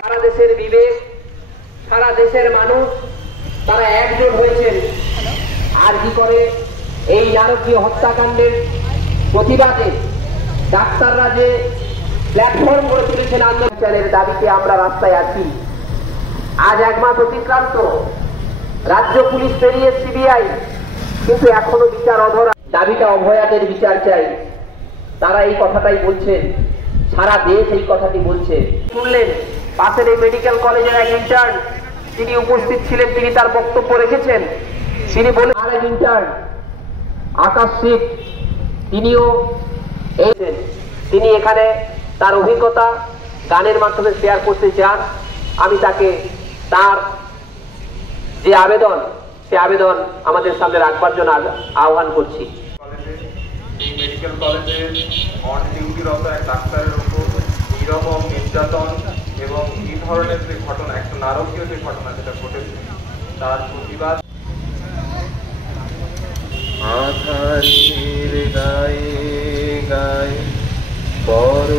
সারা দেশের বিবেক, সারা দেশের মানুষ তারা একজোট হয়েছেন আর কি করে এই নারকীয় হত্যাকাণ্ডের প্রতিবাদে ডাক্তাররা যে প্ল্যাটফর্ম করে তুলেছেন আন্দোলনের দাবিতে আমরা রাস্তায় আছি। আজ এক মাস অতিক্রান্ত, রাজ্য পুলিশ পেরিয়ে সিবিআই, কিন্তু এখনো বিচার অধরা। দাবিটা অভয়াদের বিচার চাই, তারা এই কথাটাই বলছেন, সারা দেশ এই কথাটি বলছে। শুনলেন পাশের এই মেডিকেল কলেজের এক ইন্টার্ন তিনি উপস্থিত ছিলেন, তিনি তার বক্তব্য রেখেছেন। তিনি বলেন আর এক ইন্টার্ন আকাশ সিং তিনিও তিনি এখানে তার অভিজ্ঞতা গানের মাধ্যমে শেয়ার করতে চান। আমি তাকে তার যে আবেদন সে আবেদন আমাদের সামনে রাখবার জন্য আহ্বান করছি। এই মেডিকেল কলেজে অন ডিউটিরত এক ডাক্তারের উপর নিরবম নির্যাতন এবং এই ধরনের যে ঘটনা, একটা নারকীয় যে ঘটনা যেটা ঘটেছে তার প্রতিবাদ। আধারের গায়ে গায়ে বড়